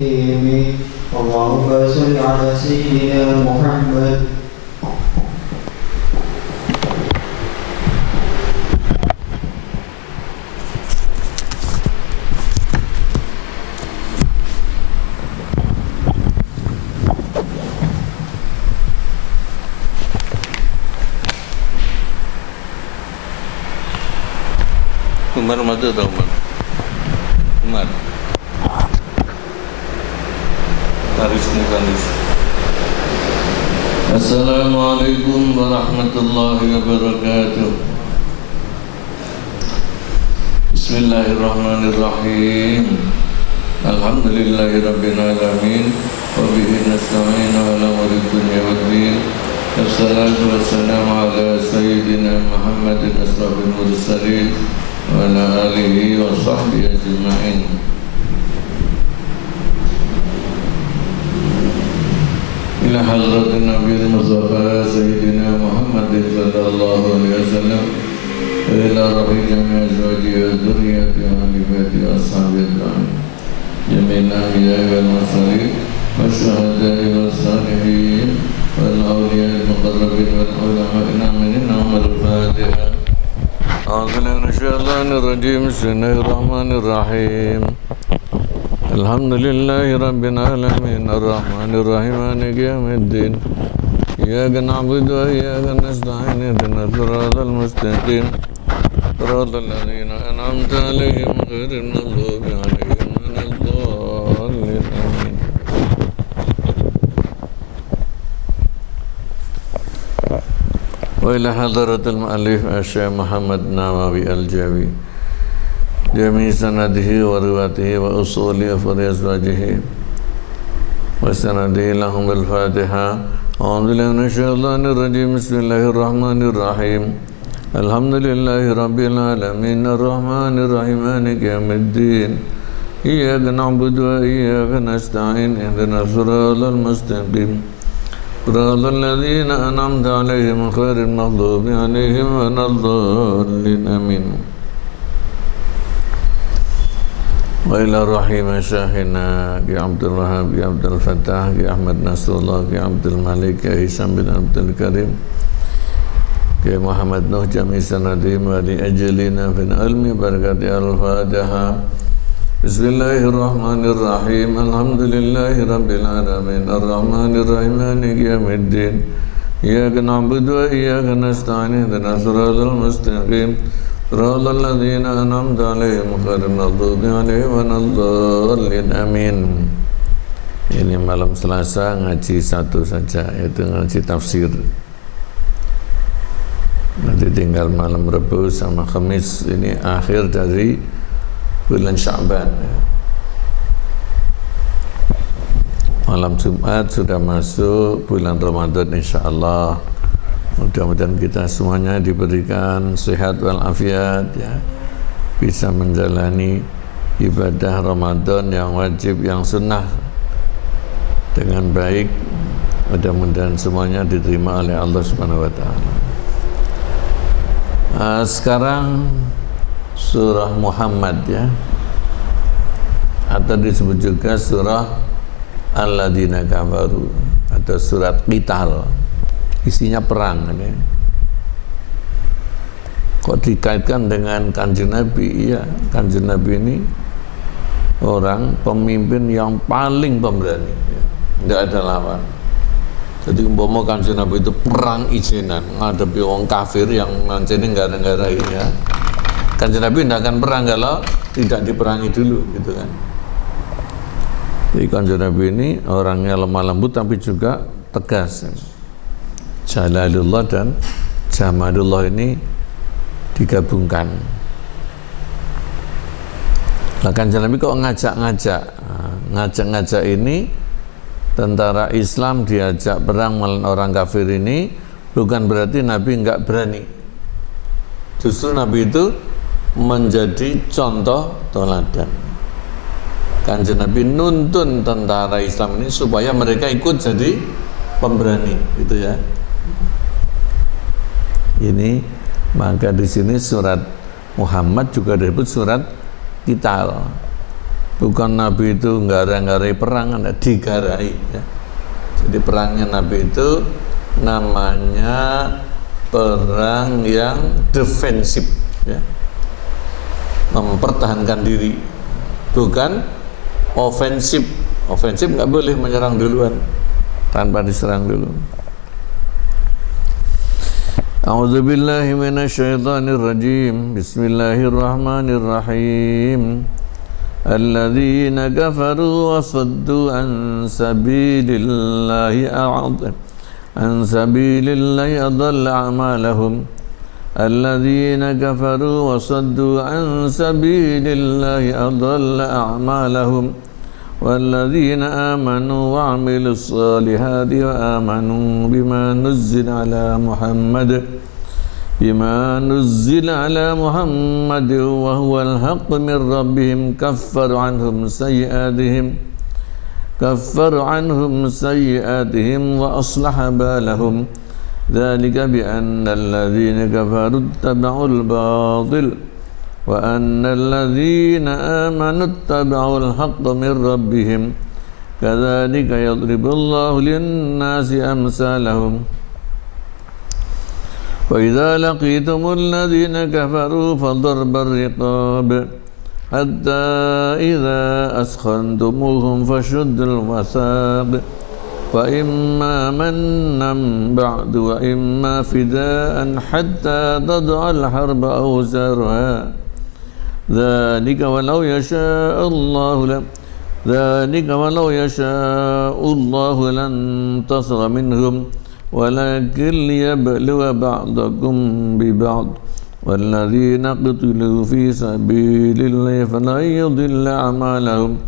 اللهم صل على سيدنا محمد. Umar mati atau Umar? Umar. Taris ni taris. Assalamualaikum warahmatullahi wabarakatuh. Bismillahirrahmanirrahim. Alhamdulillahirabbil alamin. Wa bihi nasta'inu ala umuri dunya waddin. Wassalatu wassalamu ala sayyidina Muhammadin asrafil mursalin wa ala alihi wa sahbihi ajma'in. Ila hadratin Nabi Mustafa Sayyidina Muhammad sallallahu alaihi wasallam wa ila rahi jami' azwaji wa dhurriyyati wa ahli baiti wa ashabi ajma'in. Jami'an anbiya'i wal mursalin wa syuhada'i was salihin wal awliya'i muqarrabin wal ulama'i amin. Al-Fatihah. A'udzu minasyaitonir rajim. Bismillahirrahmanirrahim. Alhamdulillahi rabbil alamin arrahmanir rahim maliki yaumiddin iyyaka na'budu wa iyyaka nasta'in ihdinas siratal mustaqim siratal ladzina an'amta 'alaihim ghairil maghdubi 'alaihim waladdallin amin. Wa ila hadratil mu'allif Syekh Muhammad Nawawi Al-Jawi jami' sanadihi wa riwayatihi wa usuli afri azwajihi wa sanadihi lahum bil Fatiha. A'udzu billahi minasyaitonir rajim. Bismillahirrahmanirrahim. Alhamdulillahi rabbil alamin arrahmanir rahim maliki yaumiddin iyyaka na'budu wa iyyaka nasta'in ihdinas siratal mustaqim siratal ladzina an'amta 'alaihim ghairil maghdubi 'alaihim waladdallin amin. Wa ila rahim syahina Ki Abdul Wahab, Ki Abdul Fattah, Ki Ahmad Nasrullah, Ki Abdul Malik, Ki Hisham bin Abdul Karim, Ki Muhammad Nuh jami' sanadihim wa li ajalina fin ilmi barakati al-Fatiha. Bismillahirrahmanirrahim. Alhamdulillahi rabbil alamin arrahmanir rahim maliki yaumiddin iyyaka na'budu wa iyyaka nasta'in ihdinas siratal mustaqim siratal ladzina an'amta 'alaihim ghairil maghdubi 'alaihim waladdallin amin. Ini malam Selasa ngaji satu saja, yaitu ngaji tafsir. Nanti tinggal malam Rabu sama Kamis, ini akhir dari bulan Sya'ban. Malam Jumat sudah masuk bulan Ramadan insyaallah. Mudah-mudahan kita semuanya diberikan sehat walafiat, ya, bisa menjalani ibadah Ramadan yang wajib, yang sunnah dengan baik. Mudah-mudahan semuanya diterima oleh Allah Subhanahu wa taala. Sekarang surah Muhammad, ya, atau disebut juga surah Alladzina Kafaru atau surat Qital. Isinya perang, ya. Kok dikaitkan dengan Kanjeng Nabi? Iya, Kanjeng Nabi ini orang pemimpin yang paling pemberani, ya. Tidak ada lawan. Jadi umpama Kanjeng Nabi itu perang izinan ngadepi orang kafir yang nganceni negara-negara ini, ya. Kanjeng Nabi tidak akan perang kalau tidak diperangi dulu, gitu kan. Jadi Kanjeng Nabi ini orangnya lemah lembut tapi juga tegas, ya. Jalalullah dan Jamalullah ini digabungkan. Nah, Kanjeng Nabi kok ngajak ini tentara Islam diajak perang melawan orang kafir ini, bukan berarti Nabi enggak berani. Justru Nabi itu menjadi contoh teladan. Kanjeng Nabi nuntun tentara Islam ini supaya mereka ikut jadi pemberani, gitu ya. Ini maka di sini surat Muhammad juga disebut surat Qital. Bukan Nabi itu nggarai-nggarai perang, digarai ya. Jadi perangnya Nabi itu namanya perang yang defensif ya. Mempertahankan diri, bukan ofensif. Ofensif nggak boleh menyerang duluan tanpa diserang dulu. A'udzubillahi minasyaitonirrajim. Bismillahirrahmanirrahim. Alladzina kafaru wa saddu an sabilillahi adalla a'malahum. Alladzina kafaru wa saddu an sabilillahi adalla a'malahum. Walladzina amanu wa 'amilus solihati wa amanu bima nuzzila ala Muhammad wa huwal haqqu min rabbihim kaffara anhum sayyi'atihim wa aslaha balahum. Dzalika bi anna alladzina kafaru ittaba'ul batil wa anna alladzina amanu ittaba'ul haqqa min rabbihim kadzalika yadribullahu lin-nasi amsalahum. Wa idza laqitumul ladzina kafaru fadarbar riqab hatta idza askhantumuhum fashuddul wathaq fa imma mannan ba'du wa imma fidaan hatta tad'al harba awzarha. Dzalika walau yasha'allahu lan tasra minhum walakin liyabluwa ba'dakum bi ba'd walladzina qutilu fi sabilillahi falan yudilla a'malahum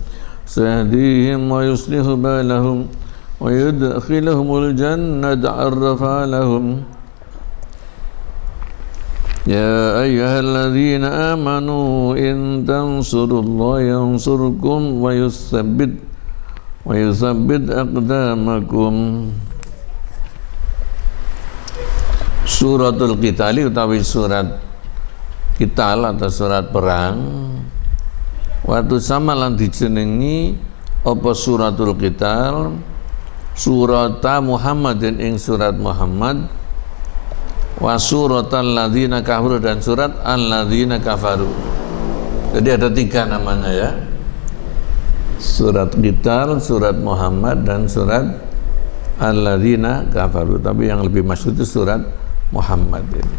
sayahdihim wa yuslihu balahum wa yudkhiluhumul jannata 'arrafa lahum. Ya ayyuhalladzina amanu in tansurullaha yansurkum wa yutsabbit aqdamakum. Suratul Qital utawi surat Qital atau surat perang. Waktu sama lan dijenengi apa suratul Qital, surata Muhammadin ing surat Muhammad, wa suratal ladzina kafaru dan surat alladzina kafaru. Jadi ada 3 namanya ya. Surat Qital, surat Muhammad dan surat alladzina kafaru. Tapi yang lebih masyhur itu surat Muhammad ini.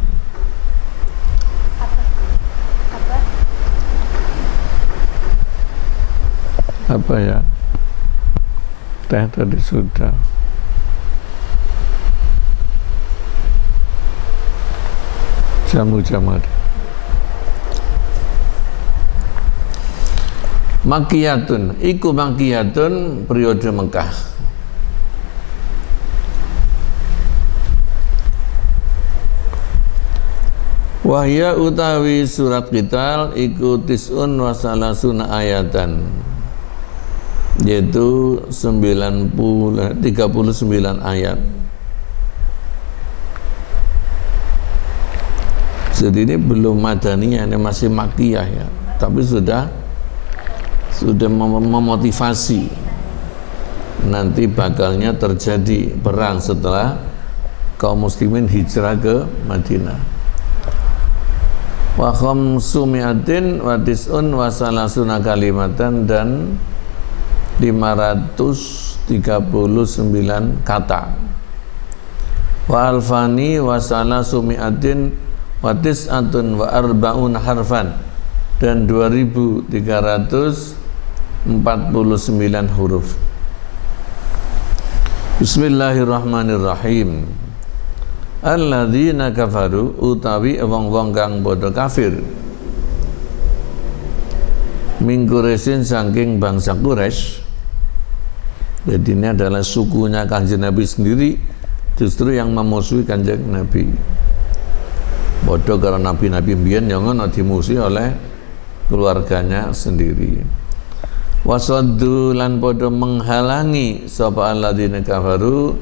Apa ya? Teh tadi sudah. Jamu-jamu. Makiyatun, iku makiyatun periode Mekah. Wahya utawi surat Qital iku tis'un wa salasuna ayatan, yaitu 39 ayat. Jadi ini belum madaniyah, ini masih makiyah ya, tapi sudah memotivasi nanti bakalnya terjadi perang setelah kaum muslimin hijrah ke Madinah. Wa khamsumi'atin wa tis'un wa salasuna kalimatan dan 539 kata. Wa alfani wa salasumi'atin wa tis'atun wa arba'un harfan dan 2349 huruf. Bismillahirrahmanirrahim. Alladzina kafaru utawi wong-wong kang padha kafir min Quraisyin saking bangsa Quraisy. Jadi ini adalah sukunya Kanjeng Nabi sendiri justru yang memusuhi Kanjeng Nabi. Padha karo nabi-nabi mbiyen yang ngono dimusuhi oleh keluarganya sendiri. Wasaddu lan padha menghalangi sapa alladzina kafaru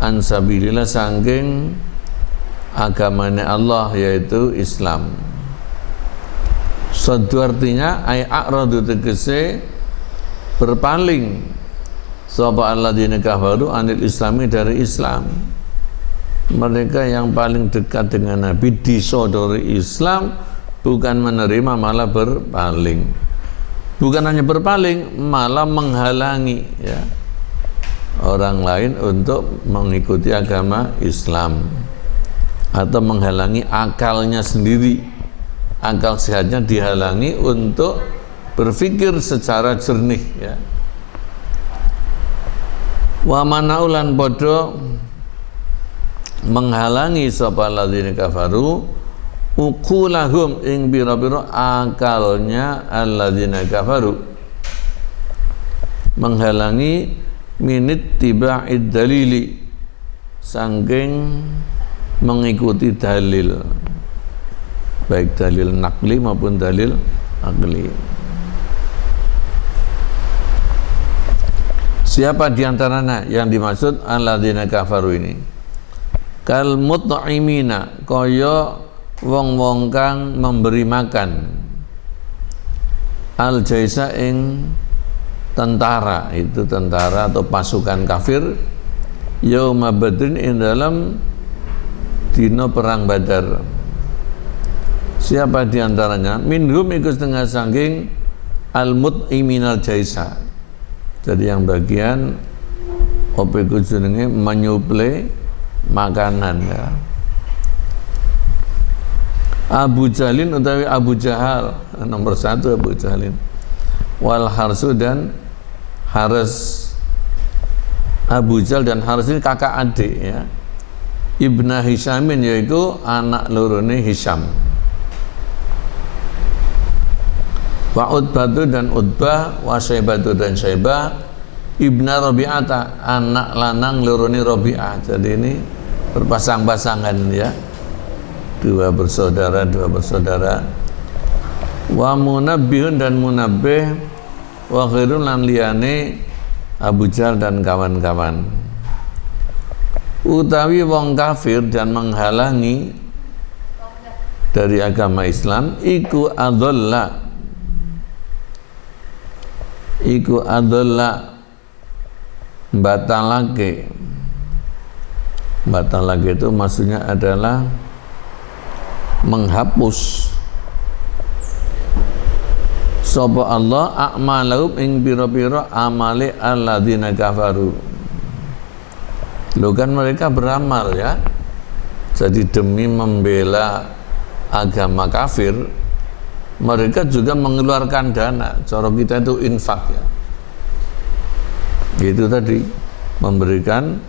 ansabilillah saking agamanya Allah yaitu Islam. Saddu artinya ay a'radu tegese berpaling sapa alladzina kafaru anil islami dari Islam. Mereka yang paling dekat dengan Nabi disodori Islam, bukan menerima malah berpaling. Bukan hanya berpaling, malah menghalangi ya, orang lain untuk mengikuti agama Islam, atau menghalangi akalnya sendiri. Akal sehatnya dihalangi untuk berpikir secara jernih ya. Wa manaulan bodo menghalangi sapa alladzina kafaru uqulahum ing bira-bira akalnya alladzina kafaru, menghalangi minit tiba'id dalili, saking mengikuti dalil, baik dalil nakli maupun dalil akli. Siapa diantaranya yang dimaksud alladzina kafaru ini? Kal mut'imina, kaya wong-wong kang memberi makan, al jaisa ing tentara, itu tentara atau pasukan kafir, yauma badrin ing dalam dina perang Badar. Siapa diantaranya? Minhum iku setengah saking al mut'iminal jaisa. Jadi yang bagian opo iku jenenge menyuplai makanan ya. Abu Jalin utawi Abu Jahal, nomor 1 Abu Jalin. Wal Harsu dan Haris. Abu Jal dan Haris ini kakak adik ya. Ibna Hisyamin, yaitu anak lorone Hisyam. Wa Utbatu dan Utbah, wa Syaibatu dan Syaibah, Ibna Rabi'ata, anak lanang lorone Rabi'ah. Jadi ini berpasang-pasangan ya, dua bersaudara. Wa Munabbihun dan Munabbih, wa Khairun lan liyane Abu Jahal dan kawan-kawan. Utawi wong kafir dan menghalangi dari agama Islam, iku adalla batalake itu maksudnya adalah menghapus sapa Allah a'malahum ing pira-pira amale alladzina kafaru. Loh kan mereka beramal ya, jadi demi membela agama kafir mereka juga mengeluarkan dana. Cara kita itu infak ya, itu tadi memberikan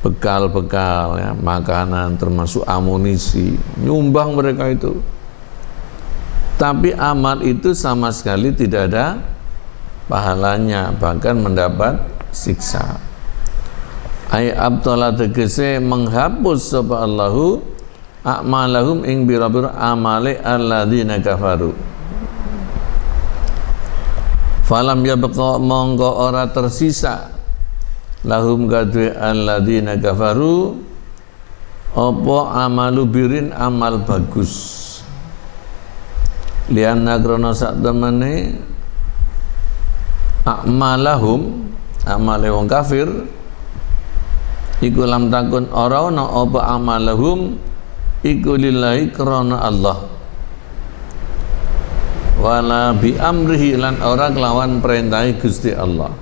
bekal-bekal ya, makanan termasuk amunisi, nyumbang mereka itu. Tapi amal itu sama sekali tidak ada pahalanya, bahkan mendapat siksa. Ay abtala tegese menghapus sapa Allahu a'malahum ing bira-bira amale alladzina kafaru. Falam yabqa mongko ora tersisa lahum gadwe alladzina kafaru apa amalu birin, amal bagus. Lianna krana sak temene a'malahum, amale wong kafir iku lam takun ora ana apa amalahum iku lillahi krana Allah, wala bi amrihi lan ora kelawan perintahe Gusti Allah.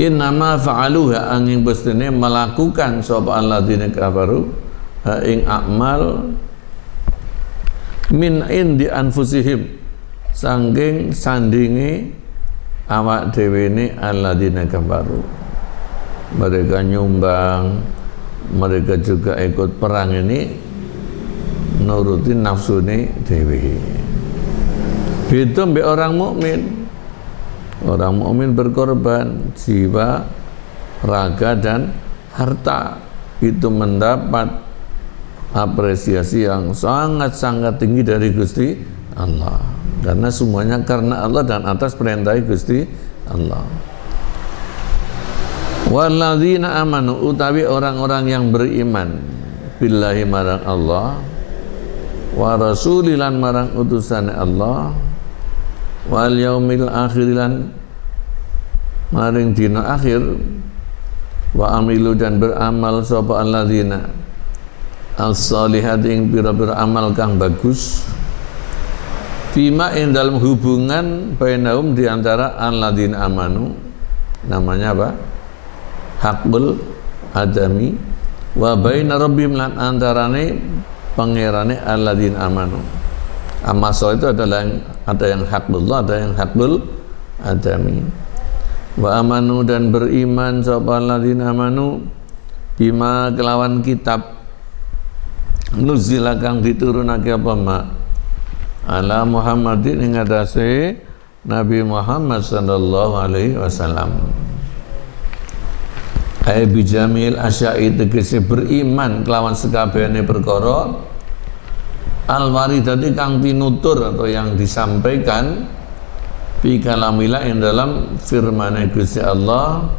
Innama fa'aluha angin bestine melakukan sapa alladzina kafaru ha ing amal min indi anfusihim, sangking sandingi awak dhewe ne alladzina kafaru. Mereka nyumbang, mereka juga ikut perang ini nurutin nafsune dhewe. Beda mbek orang mukmin. Orang mukmin berkorban jiwa, raga dan harta, itu mendapat apresiasi yang sangat-sangat tinggi dari Gusti Allah, karena semuanya karena Allah dan atas perintah Gusti Allah. Walladzina amanu utawi orang-orang yang beriman billahi marang Allah wa rasulilan marang utusane Allah wal yaumil akhirilan maring dina akhir wa amilu dan beramal sapa alladzina as-solihati ing pira-pira amal kang bagus fima ing dalam hubungan bainahum diantara alladzina amanu, namanya apa? Hakul adami wa baina rabbihim lan antarane pangerane alladzina amanu. Amaso itu adalah ada yang hakulullah, ada yang hakul adami. Wa amanu dan beriman sapa alladzina amanu bima kelawan kitab nuzila kang diturunake apa ma ala Muhammadin ing atase Nabi Muhammad sallallahu alaihi wasallam. Ai bijamil asya'i tegese beriman kelawan sekabehane perkara al-waridati kang tinutur atau yang disampaikan fi kalamillah ing dalam firman Gusti Allah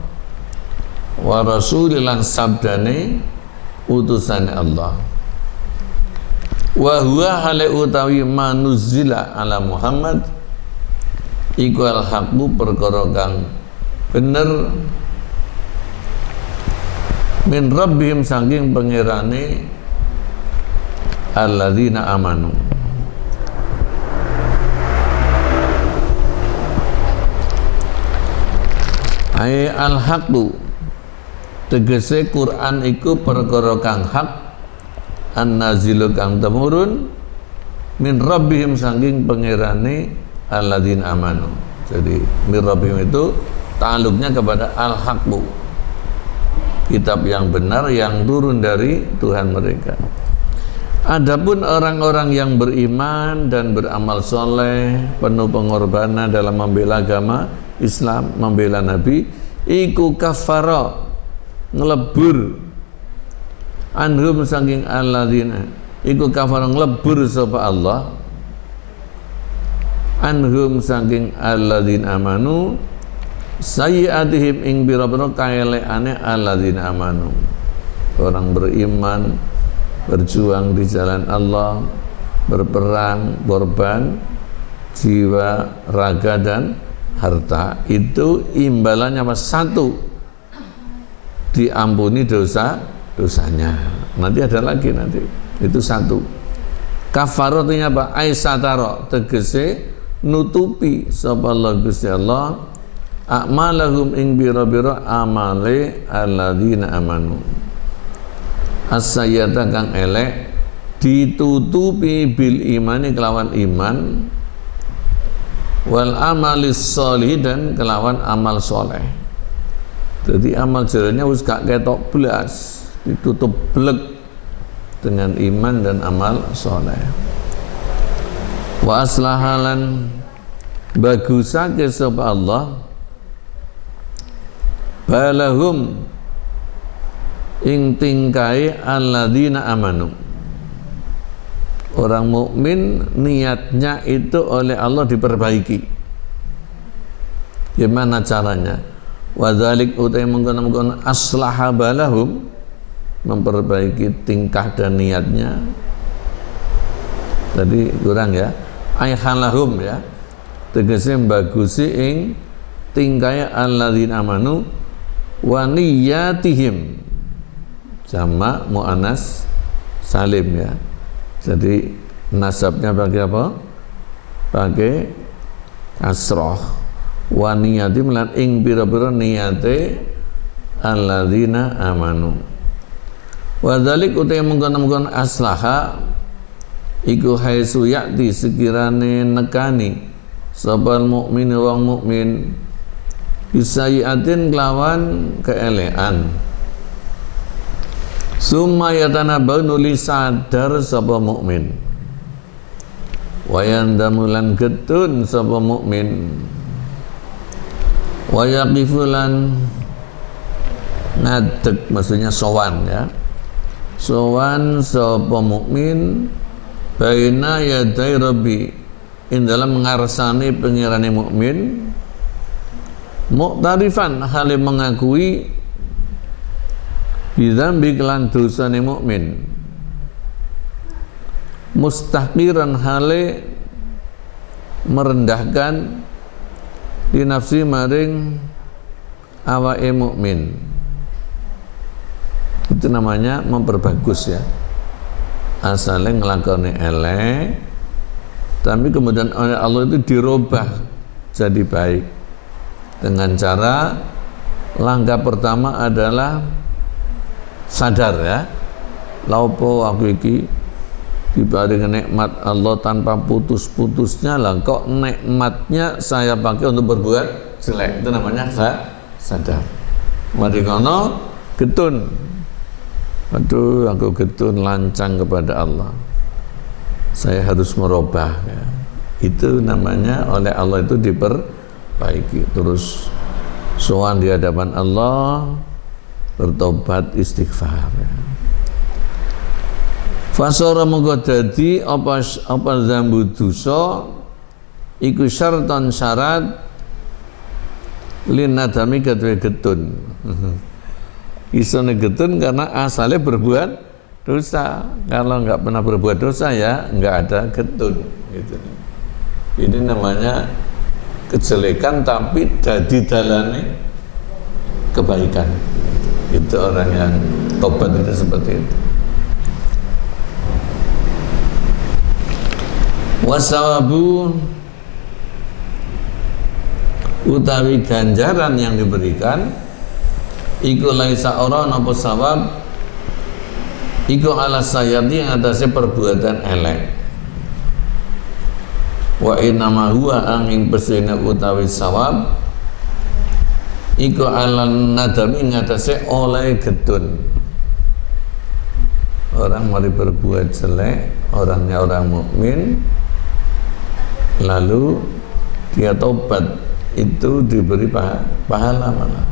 wa rasulilan sabdane utusane Allah. Wa huwa hale utawi manuzila ala Muhammad iku al haqu perkara kang bener min rabbihim saking pangerane alladzina amanu. Ai al haqu tegese Quran iku perkara kang hak an-nazilu kang temurun min rabbihim saking pangerane alladzina amanu. Jadi min rabbihim itu ta'alluqnya kepada al-haqqu, kitab yang benar yang turun dari Tuhan mereka. Adapun orang-orang yang beriman dan beramal soleh, penuh pengorbanan dalam membela agama Islam, membela Nabi, iku kafara ngelebur anhum saking alladzina iku kafara nglebur sapa Allah anhum saking alladzina amanu sayyi'atihim ing bira-bira kaeleane alladzina amanu. Orang beriman berjuang di jalan Allah, berperang, korban jiwa, raga dan harta, itu imbalannya apa? Satu, diampuni dosanya. Nanti ada lagi nanti. Itu satu. Kafaro artinya apa? Aisataro tegese nutupi sapa Allah Gusti Allah a'malahum ing bira-bira amale alladzina amanu. As-sayyata kang elek ditutupi bil imani kelawan iman wal amalis sholih dan kelawan amal soleh. Jadi amal jalannya wis gak ketok blas, ditutup blek dengan iman dan amal soleh. Wa aslahalan bagusake sapa Allah balahum ing tingkai alladzina amanu. Orang mukmin niatnya itu oleh Allah diperbaiki. Gimana caranya? Wa dzalik utai mengkono-mengkono aslaha balahum, memperbaiki tingkah dan niatnya. Tadi kurang ya. Aihalahum ya. Tegese bagusi ing tingkai alladzina amanu wa niyatihim. Jama' muannas salim ya. Jadi nasabnya pakai apa? Pakai kasrah. Wa niyati melan ing pira-pira niyate alladzina amanu. Wa dzalik utai mengkono-mengkono aslaha iku haitsu ya'ti sekirane nekani sabal mukmin wong mukmin bisayiatin kelawan keelean. Summa yatanabau nuli sadar sapa mukmin wa yandamulan getun sapa mukmin wa yaqifulan ngadeg, maksudnya sowan ya, sowan sapa mukmin baina yaday rabbi ing dalam ngarsane pengirane mukmin muqtarifan hale mengakui bidzambi kelan dosane mukmin mustahqiran hale merendahkan di nafsi maring awake mukmin. Itu namanya memperbagus ya. Asale nglakoni elek tapi kemudian oleh Allah itu dirubah jadi baik dengan cara langkah pertama adalah sadar ya, laupo aku iki diparingi nikmat Allah tanpa putus-putusnya lah, kok nikmatnya saya pakai untuk berbuat jelek. Itu namanya sadar. Mari kono getun, aduh aku getun lancang kepada Allah, saya harus merubah ya. Itu namanya oleh Allah itu diperbaiki. Terus sowan di hadapan Allah, bertobat, istighfar ya. Fasara monggo dadi apa zambu dosa iku syaratan syarat linadami kedue getun. Isone getun karena asalnya berbuat dosa. Kalau nggak pernah berbuat dosa ya nggak ada getun gitu. Ini namanya kejelekan tapi dadi dalane kebaikan. Itu orang yang tobat itu seperti itu. Wasawabu utawi ganjaran yang diberikan iku laisa ora napa sawab iku ala sayati yang atasnya perbuatan elek. Wa inama huwa angin pesina utawi sawab iku ala nadami ngatasnya oleh getun. Orang mari berbuat jelek, orangnya orang mukmin, lalu dia tobat, itu diberi pahala malah.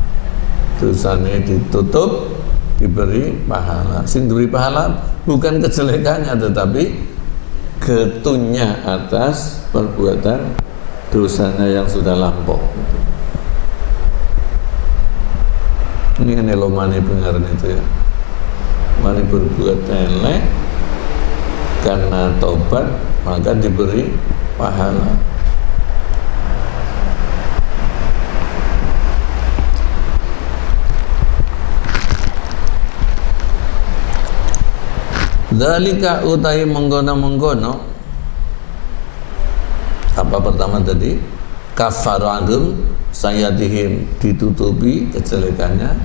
Dosanya ditutup, diberi pahala. Sing diberi pahala bukan kejelekannya tetapi getunnya atas perbuatan dosanya yang sudah lampau. Ini lo mani pengaruh itu ya. Mani berbuat elek karena tobat maka diberi pahala. Dzalika utai menggono apa pertama tadi? Kafarahum sayatihim, ditutupi kejelekannya,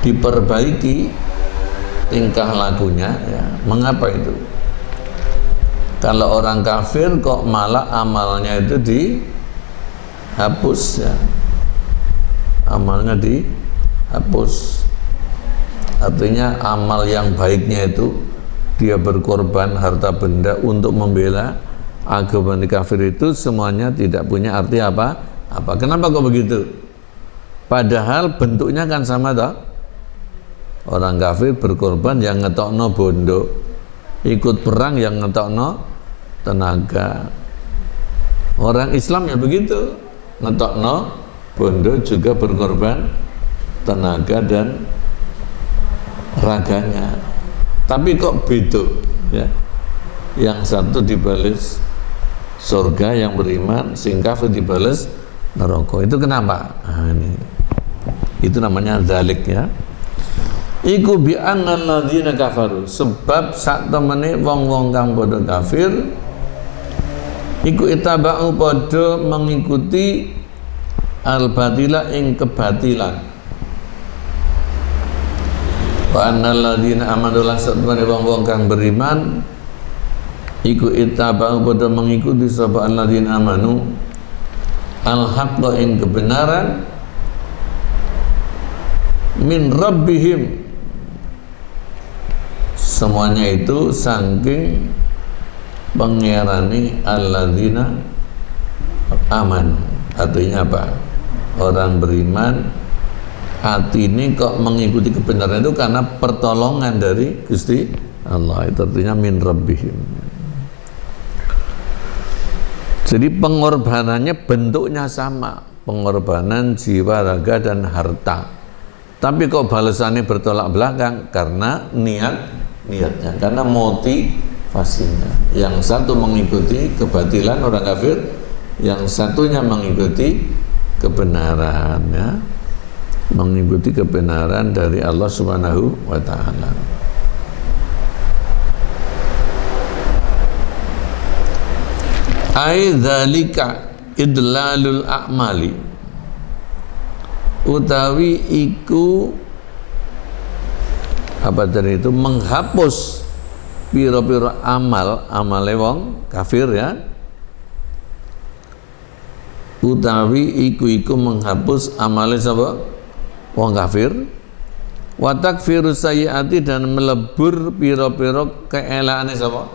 diperbaiki tingkah lakunya ya. Mengapa itu? Kalau orang kafir kok malah amalnya itu dihapus ya. Amalnya dihapus. Artinya amal yang baiknya itu dia berkorban harta benda untuk membela agama kafir itu semuanya tidak punya arti apa? Kenapa kok begitu? Padahal bentuknya kan sama toh. Orang kafir berkorban yang ngetokno bondo, ikut perang yang ngetokno tenaga. Orang Islam ya begitu, ngetokno bondo juga berkorban tenaga dan raganya. Tapi kok beda ya? Yang satu dibalas surga yang beriman, sing kafir dibalas neraka. Itu kenapa? Itu namanya dzalik ya. Iku bi annal ladzina kafaru, sebab sak temene wong-wong kang padha kafir iku itabau padha mengikuti al-batila ing kebatilan. Wa annal ladzina amanu lan sak temene wong-wong kang beriman iku itabau padha mengikuti sapa alladzina amanu al-haqqa ing kebenaran min rabbihim, semuanya itu saking pengirani alladzina aman. Artinya apa? Orang beriman hati ini kok mengikuti kebenaran itu karena pertolongan dari Gusti Allah. Itu artinya min rabbihim. Jadi pengorbanannya bentuknya sama, pengorbanan jiwa, raga dan harta. Tapi kok balasannya bertolak belakang karena niatnya, karena fasihnya. Yang satu mengikuti kebatilan orang kafir, yang satunya mengikuti kebenaran, ya. Mengikuti kebenaran dari Allah Subhanahu wa taala. Ai dzalika idlalul a'mali, utawi iku apa tadi itu, menghapus piro-piro amale wong kafir, ya. Utawi iku menghapus amale sapa wong kafir, wa takfiru sayyiati, dan melebur piro-piro keelaane sapa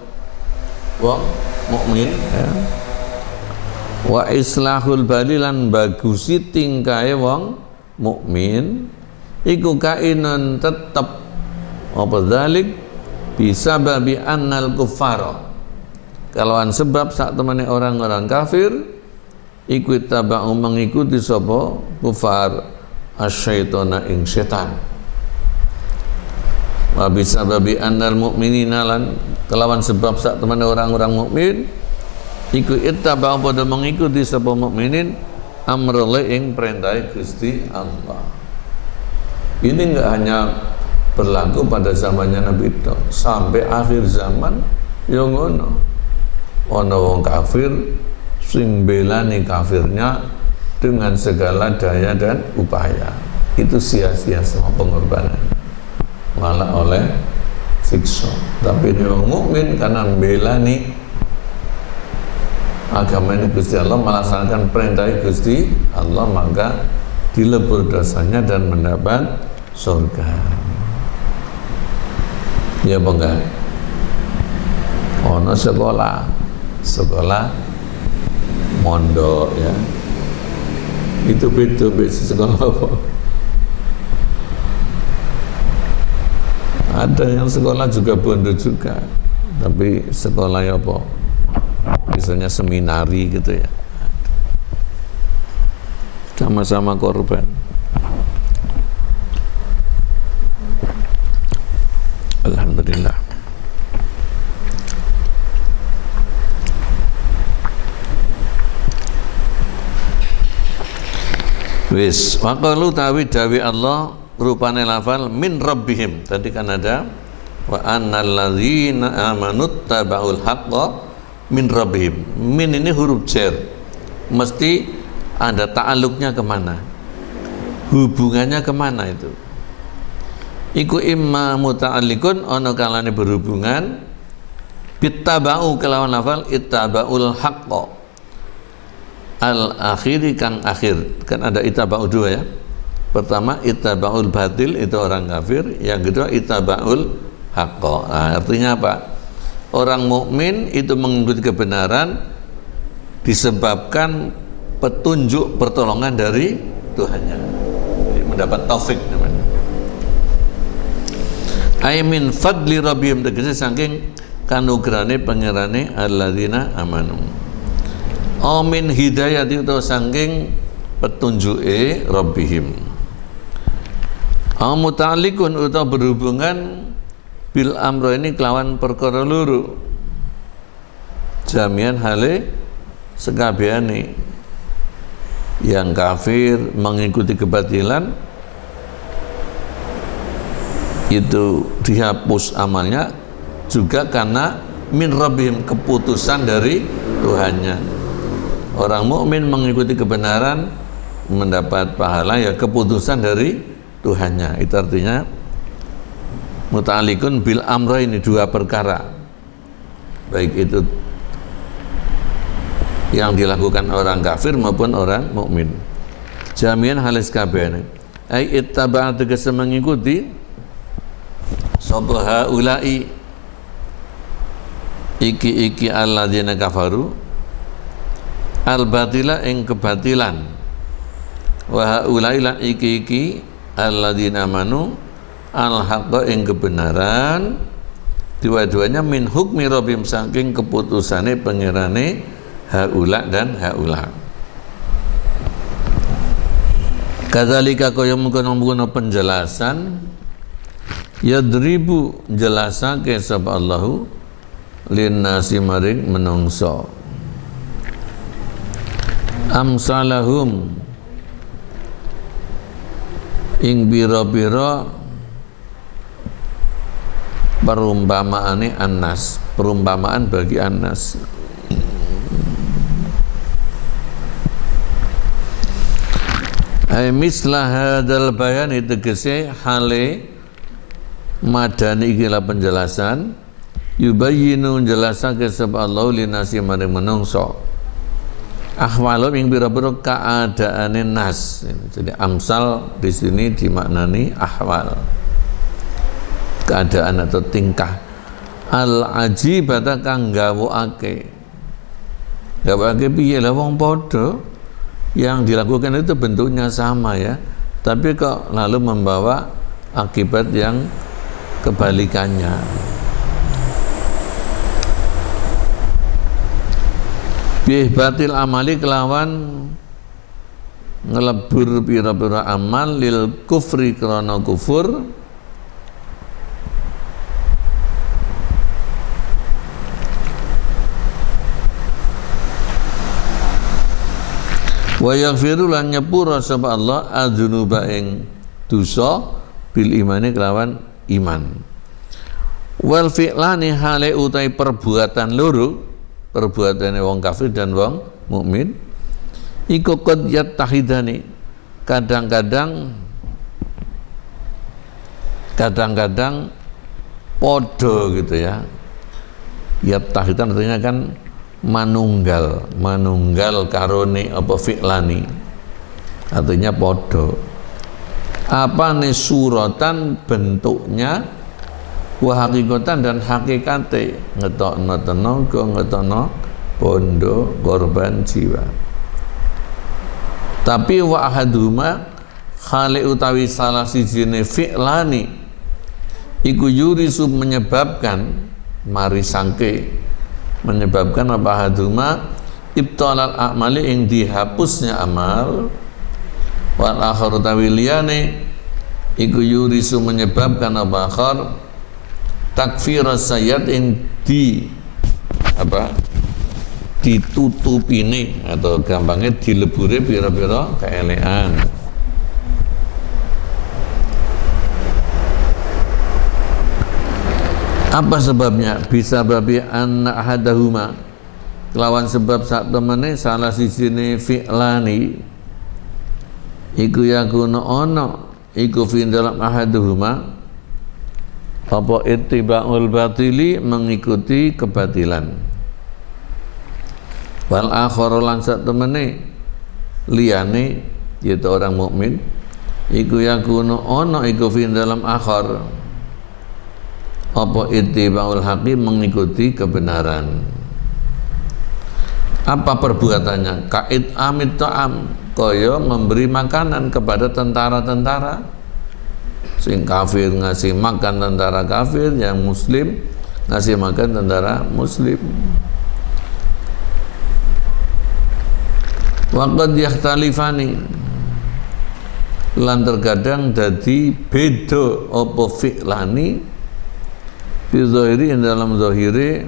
wong mukmin, ya. Wa islahul balilan, bagusi tingkae wong mukmin, iku kainun tetep apa dzalik bisa babi annal kuffara, kalawan sebab sak temene orang-orang kafir iku tabau mengikuti sapa kufar asyaitona ing setan. Wa bisa babi annal mu'minina, lan kelawan sebab sak temene orang-orang mukmin iku ittaba'u pada mengikuti sapa mukminin amrul ing perintah Gusti Allah. Ini enggak hanya berlaku pada zamannya Nabi itu, sampai akhir zaman ya ngono. Ana wong kafir sing belani kafirnya dengan segala daya dan upaya. Itu sia-sia semua pengorbanan, malah oleh siksa. Tapi dia mukmin karena belani agama ini Gusti Allah, melaksanakan perintah Gusti Allah, maka dilebur dosanya dan mendapat surga. Ya bangga. Ono sekolah mondok, ya. Itu beda sekolah apa? Ada yang sekolah juga bondo juga, tapi sekolah ya apa? Misalnya seminari gitu, ya. Sama-sama korban. Alhamdulillah. Wis, waqalu tawi dawi Allah rupane lafal min rabbihim. Tadi kan ada wa annal ladzina amanut tabaul haqqa min rabbihim. Min ini huruf jar, mesti ada ta'aluknya kemana, hubungannya kemana itu. Iku imma muta'alliqun, ono kalane berhubungan bittaba'u kelawan lafal ittabaul haqqa al akhiri kang akhir. Kan ada ittaba'u dua, ya. Pertama ittaba'ul batil, itu orang kafir. Yang kedua ittaba'ul haqqa. Nah, artinya apa? Orang mukmin itu mengikuti kebenaran disebabkan petunjuk pertolongan dari Tuhannya. Jadi mendapat taufik namanya. Ay min fadli rabbihim, tegese saking kanugrahane pangerane alladzina amanu. Amin hidayati, utawa saking petunjuke rabbihim. Muta'alliqun, utawa berhubungan bil amro ini kelawan perkara loro. Jamian hale sekabehane, yang kafir mengikuti kebatilan itu dihapus amalnya juga karena min rabbihim, keputusan dari Tuhannya. Orang mukmin mengikuti kebenaran mendapat pahala, ya keputusan dari Tuhannya. Itu artinya muta'alliqun bil amra, ini dua perkara, baik itu yang dilakukan orang kafir maupun orang mukmin. Jamian halis kabehane ai ittaba, tegese mengikuti sapa haula'i iki alladzina kafaru al batila ing kebatilan, wa haula'i lan iki alladzina amanu al haqqa ing kebenaran. Dua-duanya min hukmi rabbim, saking keputusane pangerane haula dan haula. Kadzalika kaya mungkon penjelasan yadribu jelasake sapa Allahu linnasi maring menungso amsalahum ing bira-bira perumpamaane annas, perumpamaan bagi annas. Ai mislah hadzal bayan tegese hale madani iki la penjelasan yubayyinu jelasake sapa Allah linasi maring menungso ahwalum ing pira-pira keadaane nas. Jadi amsal di sini dimaknani ahwal, keadaan atau tingkah. Al ajibata kang gawokake piye lah wong padha yang dilakukan itu bentuknya sama ya, tapi kok lalu membawa akibat yang kebalikannya. Bihbatil amali kelawan ngelebur pira-pira amal lil kufri krana kufur wa yaghfiru lan nyepura sapa Allah adzunuba ing dosa bil imani kelawan iman wal fi'lani hale utai perbuatan loro, perbuatane wong kafir dan wong mukmin iku qad yattahidani kadang-kadang podo gitu ya. Yattahidan artinya kan manunggal karone apa fi'lani artinya podo. Apa nih suratan bentuknya wa hakikatan dan hakikate ngetokno tenaga ngetokno bondo korban jiwa. Tapi wa ahaduma khali utawi salah sijine fi'lani iku yurisu menyebabkan mari sangke menyebabkan apa ahaduma ibtalal a'mali ing dihapusnya amal wal akhar utawi liyane iku yurisu menyebabkan apa akhar takfir sayyid ing ditutupine atau gampangnya dilebure pira-pira keelekan. Apa sebabnya? Bisa babi anak hadahuma kelawan sebab sak temene salah sijine fi'lani iku yakuna ono iku fi dalam ahaduhuma apa ittiba'ul batili mengikuti kebatilan wal akhar lan sak temene liyane yaitu orang mukmin iku yakuna ono iku fi dalam akhar apa ittiba'ul haqi mengikuti kebenaran. Apa perbuatannya? Kait amit ta'am kaya memberi makanan kepada tentara-tentara. Sing kafir ngasih makan tentara kafir, yang muslim ngasih makan tentara muslim. Waqad yakhtalifani lan terkadang dadi beda apa fi'lani fi zahiri dalam zahiri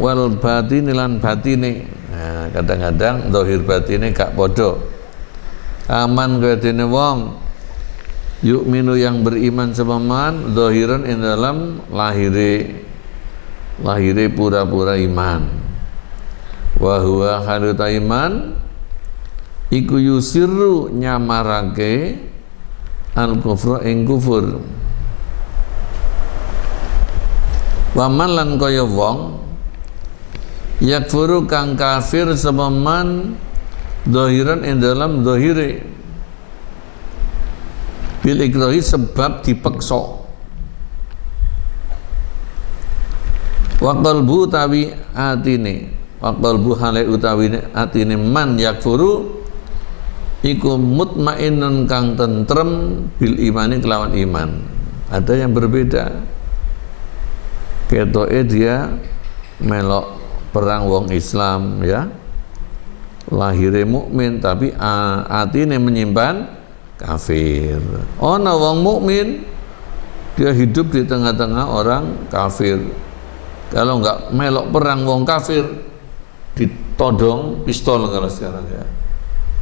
wal batini lan batine. Nah, kadang-kadang zahir batine gak podo. Aman kaya dene wong yukminu yang beriman sepaman zahiran ing dalam lahire pura-pura iman. Wa huwa haluta iman iku yusiru nyamarake al kufra ing kufur. Waman lan kaya wong yakfuru kang kafir sepaman zahiran ing dalam zahire bil ikrahi sebab dipeksa wa qalbu tawi atine wa qalbu hale utawi atine man yakfuru iku mutmainnun kang tentrem bil imani kelawan iman. Ada yang berbeda. Ketoke dia melok perang wong Islam ya, lahire mukmin tapi atine menyimpan kafir. Ana wong mukmin dia hidup di tengah-tengah orang kafir, Kalau enggak melok perang wong kafir ditodong pistol kalau sekarang ya.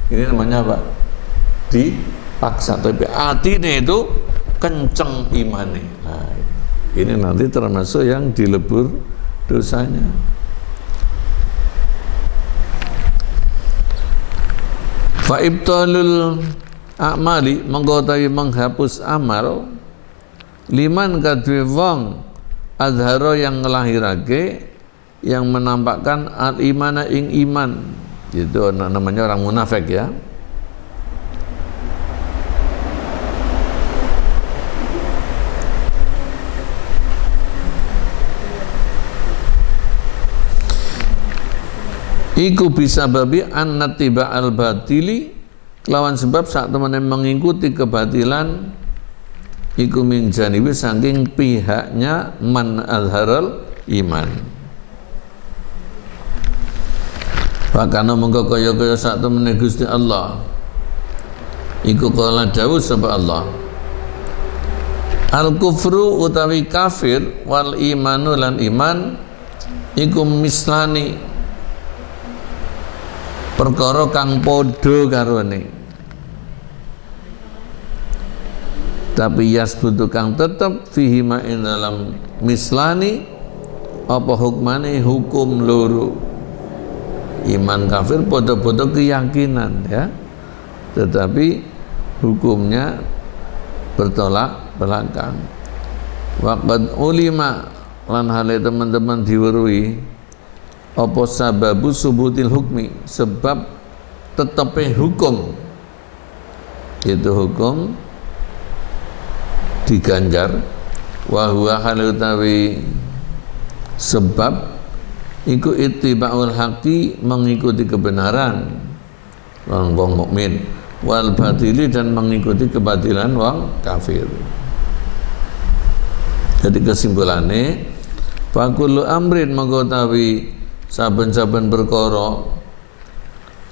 Ini namanya apa? Dipaksa, tapi hatinya itu kenceng imani. Nah, ini nanti termasuk yang dilebur dosanya. Fa ibtalul a'mali mengkotai menghapus amal liman kadwe wong adharo yang ngelahirake yang menampakkan al-imana ing iman. Itu namanya orang munafik ya. Iku bisa babi an-natiba al-batili kelawan sebab saat teman mengikuti kebatilan iku min janibi saking pihaknya man azharal iman. Pakana mengko kaya-kaya saat teman Gusti Allah iku kala dawuh sapa Allah al-kufru utawi kafir wal imanu lan iman iku mislani perkara kang padha karone, tapi yasbutu kang tetep fihi ma ing dalam mislani apa hukmane hukum loro. Iman kafir padha-padha keyakinan ya, tetapi hukumnya bertolak belakang. Waqad ulima lan hale teman-teman diweruhi apa sababu subutil hukmi, sebab tetapi hukum itu hukum diganjar wa huwa halutawi sebab iku ittiba'ul haqi mengikuti kebenaran wong mukmin wal batili dan mengikuti kebatilan wong kafir. Jadi kesimpulannya fakulu amrin mengkotawi saben-saben perkara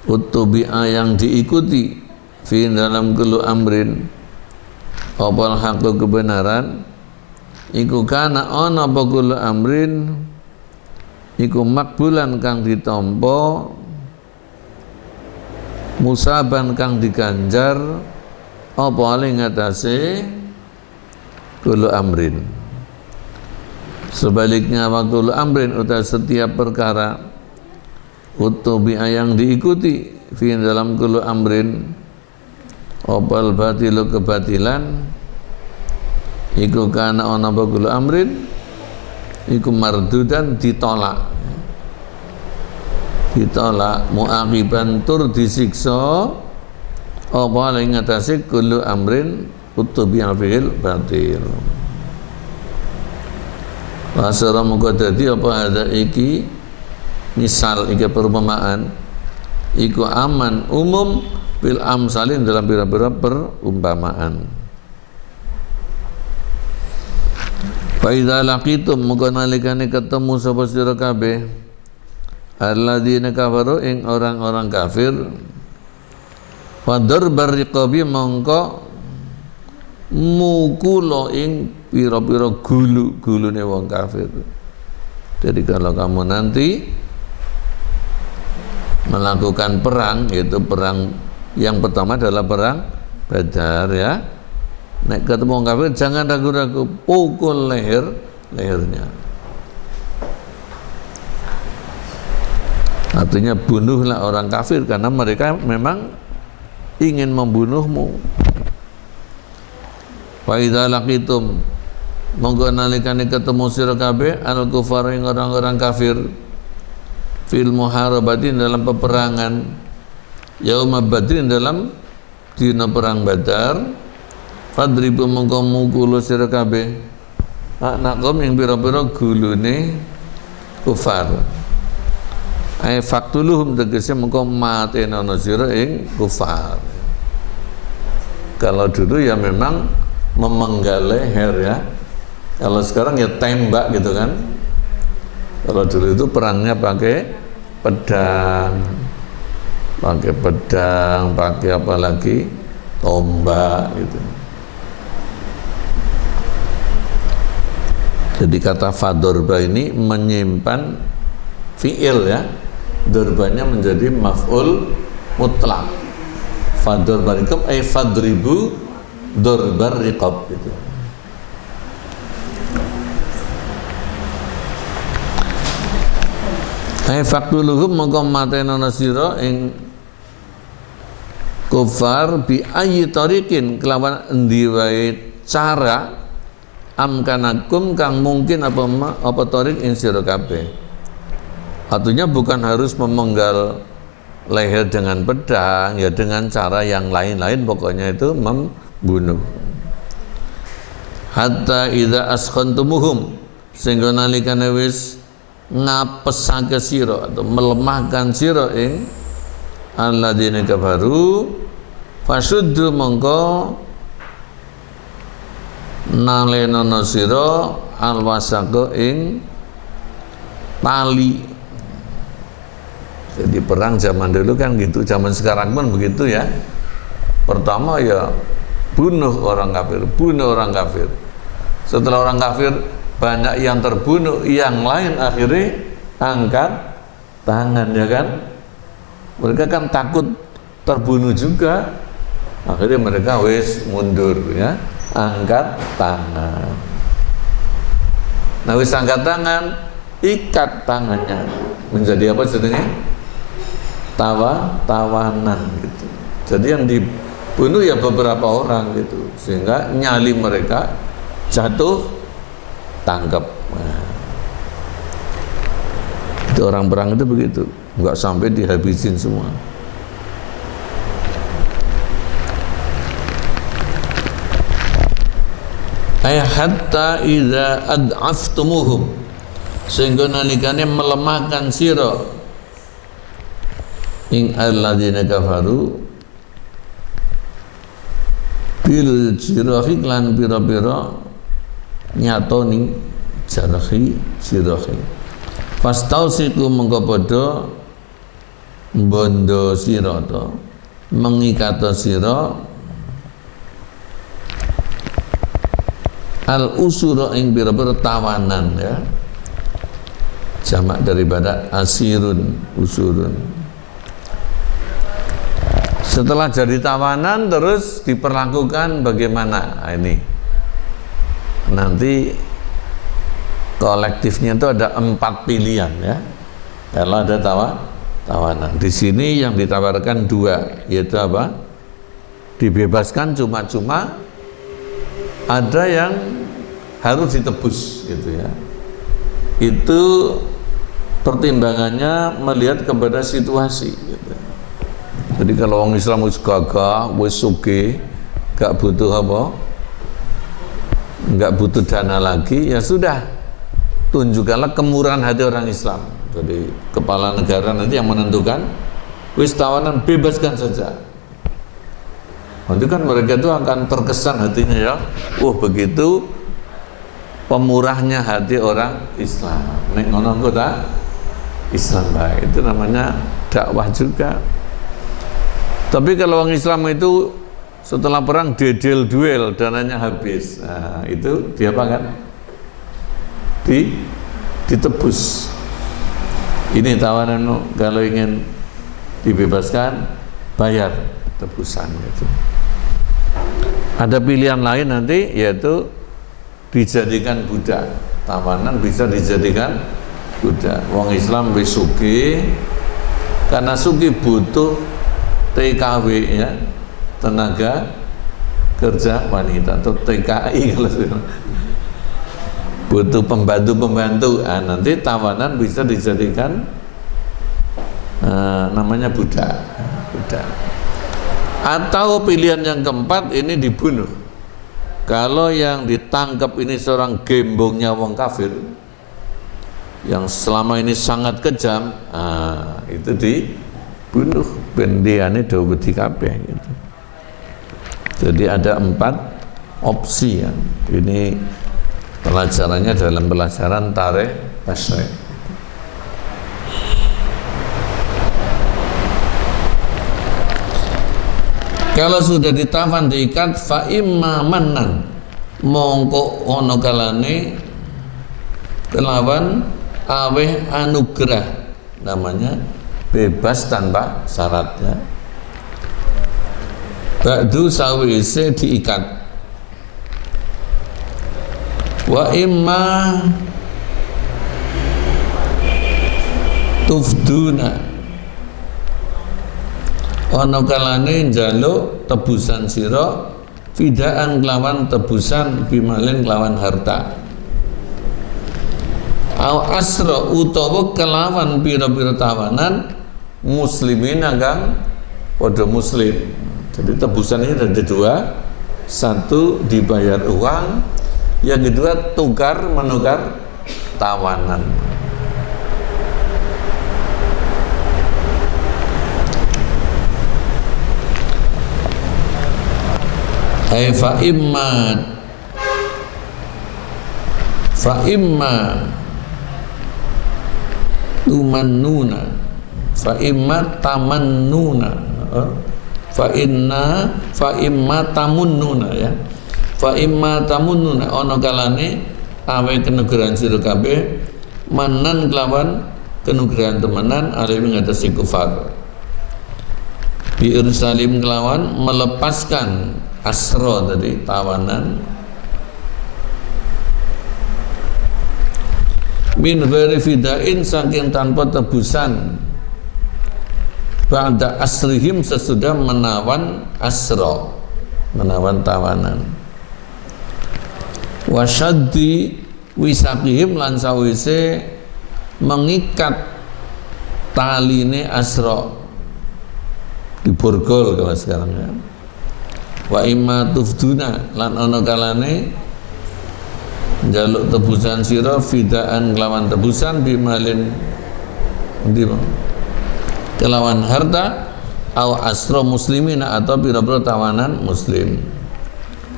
utubi'a yang diikuti fi dalam kullu amrin opal haqqu kebenaran iku kana ana apa kullu amrin iku makbulan kang ditampa musaban kang diganjar apa ali ngatasé kullu amrin. Sebaliknya waktu amrin uta setiap perkara utubi yang diikuti fi dalam kullu amrin opal batilu kebatilan iku kana ana kullu amrin iku mardudan ditolak muaqiban tur disiksa apa ing ngatasi kullu amrin utubi fil batil. Wasara muga dadi apa ada iki misal iki perumpamaan iku aman umum bil amsalin dalam pira-pira perumpamaan. Fa idza laqitum muga nalikane ketemu sapa sira kabeh alladzina kafaru ing orang-orang kafir fadar barriqabi mongko mukula ing pira-pira gulune wong kafir. Jadi kalau kamu nanti melakukan perang, yaitu perang yang pertama adalah perang Badar ya. Nek ketemu wong kafir jangan ragu-ragu, pukul lehernya. Artinya bunuhlah orang kafir karena mereka memang ingin membunuhmu. Wa idza laqitum monggo nalikane ketemu sira kabeh al kufar ing orang-orang kafir fil muharabatin dalam peperangan yauma badrin dalam dina perang Badar fadribu monggo mukul sira kabeh anakum ing pira-pira gulune kufar ai faktuluhum tegese monggo matenono sira ing kufar. Kalau dulu ya memang memenggal leher ya. Kalau sekarang ya tembak gitu kan. Kalau dulu itu perangnya pakai pedang, pakai apa lagi, tombak gitu. Jadi kata fadorba ini menyimpan fi'il ya, dorbanya menjadi maf'ul mutlak. Fadorba riqab ay fadribu dorbar riqab gitu. Ay faqtuluhum mongko matenono sira ing kufar bi ayyi tariqin kelawan endi wae cara amkanakum kang mungkin apa tariq ing sira kabeh. Artinya bukan harus memenggal leher dengan pedang, ya dengan cara yang lain-lain, pokoknya itu membunuh. Hatta idza askhantumuhum, sehingga nalikane wis ngapesake sira atau melemahkan sira ing alladzina kafaru fasuddu mongko nalenono sira alwasaqa ing tali. Jadi perang zaman dulu kan gitu, zaman sekarang pun begitu ya. Pertama ya bunuh orang kafir. Setelah orang kafir banyak yang terbunuh, yang lain akhirnya angkat tangan, ya kan? Mereka kan takut terbunuh juga, akhirnya mereka wis mundur ya, angkat tangan. Nah wis angkat tangan, ikat tangannya menjadi apa jadinya? Tawanan gitu. Jadi yang dibunuh ya beberapa orang gitu, sehingga nyali mereka jatuh tangkap. Nah, itu orang perang itu begitu, nggak sampai dihabisin semua. Ay hatta idza ad'aftumuhum, sehingga nalikane melemahkan sira ing alladzina kafaru bil jirahi lan pira-pira nyatoni jarahi jirahi fastausiku mengko padha bondo sira to mengikata sira al usura ing pira-pira tawanan ya, jamak daripada asirun usurun. Setelah jadi tawanan terus diperlakukan bagaimana? Nah, ini nanti kolektifnya itu ada 4 pilihan ya. Kalau ada tawanan. Di sini yang ditawarkan 2, yaitu apa? Dibebaskan cuma-cuma, ada yang harus ditebus gitu ya. Itu pertimbangannya melihat kepada situasi gitu. Jadi kalau orang Islam wis gagah, wis sugih, gak butuh apa? Enggak butuh dana lagi, ya sudah. Tunjukkanlah kemurahan hati orang Islam. Jadi kepala negara nanti yang menentukan, wis tawanan bebaskan saja. Nanti kan mereka itu akan terkesan hatinya ya. Begitu pemurahnya hati orang Islam. Nek ngono kota Islam baik. Itu namanya dakwah juga. Tapi kalau orang Islam itu setelah perang dedel duel, dananya habis. Nah, itu dia apa kan? Ditebus. Ini tawananmu, kalau ingin dibebaskan bayar tebusan gitu. Ada pilihan lain nanti, yaitu dijadikan budak. Tawanan bisa dijadikan budak. Wong Islam wis sugih, karena sugih butuh TKW ya, tenaga kerja wanita, atau TKI kalau butuh pembantu. Nanti tawanan bisa dijadikan namanya budak. Atau pilihan yang keempat ini dibunuh. Kalau yang ditangkap ini seorang gembongnya wong kafir yang selama ini sangat kejam, itu dibunuh bendiane do wedi kabeh gitu. Jadi ada 4 opsi ya. Ini pelajarannya dalam pelajaran tarikh tasyrik. Kalau sudah ditawan diikat fa imma mannan, mongko ono kalane kelawan aweh anugerah, namanya bebas tanpa syarat ya. Ba'du sawise diikat. Wa imma tufduna, ana kalane njaluk tebusan sira fidaan kelawan tebusan bimalin kelawan harta, au asra utawa kelawan pira-pira tawanan muslimin kang padha muslim. Jadi tebusan ini ada dua, satu dibayar uang, yang kedua tukar menukar tawanan. Fa imma tumannuna, fa imma tamannuna, fa imma tamunnuna ya. Fa imma tamunnuna ana kalane awe kenugrahan sira kabeh manan kelawan kenugrahan temenan alih ngatasi kufar. Bi irsalim kelawan melepaskan asra tadi tawanan min ghairi fidain saking tanpa tebusan ba'da asrihim sesudah menawan asra, menawan tawanan, wasyaddi wisaqihim lan sawise mengikat taline asra, diborgol kalau sekarang ya. Wa imma tufduna lan ana kalane njaluk tebusan sira fidaan kelawan tebusan bimalin kelawan harta au asra muslimina atau pira-pira tawanan muslim.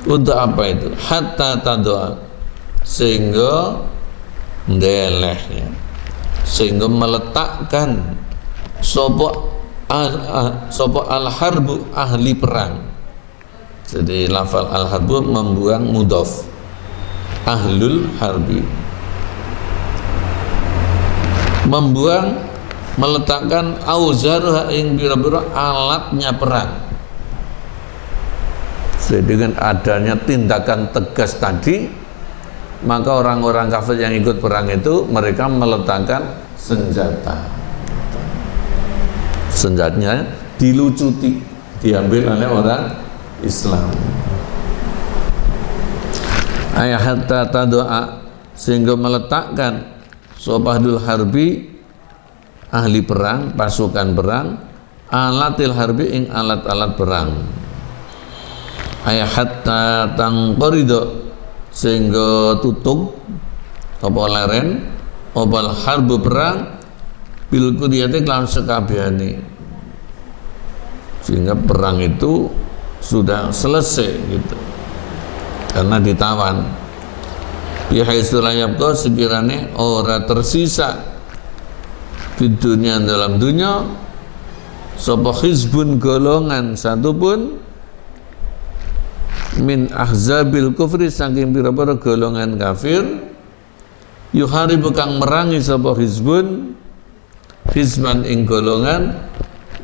Untuk apa itu? Hatta tadwa, sehingga ndeleh ya, sehingga meletakkan sapa al-harbu ahli perang. Jadi lafal al-harbu membuang mudhaf, ahlul harbi, membuang, meletakkan auzarha ing bira-bira alatnya perang. Jadi dengan adanya tindakan tegas tadi, maka orang-orang kafir yang ikut perang itu mereka meletakkan senjata. Senjatanya dilucuti, diambil oleh orang Islam. Ayat hatta tadoa, sehingga meletakkan sobahdul harbi ahli perang, pasukan perang, alatil harbi ing alat-alat perang. Ayat hatta tangkorido, sehingga tutup apa leren obal harbu perang bil kudiyati kelan sekabehane, sehingga perang itu sudah selesai gitu karena ditawan. Bihaitsu la yabqa, sekiranya ora tersisa di dunia dalam dunia sapa hizbun golongan satupun min ahzabil kufri saking pira-pira golongan kafir yuharibu kang merangi sapa hizbun hizban ing golongan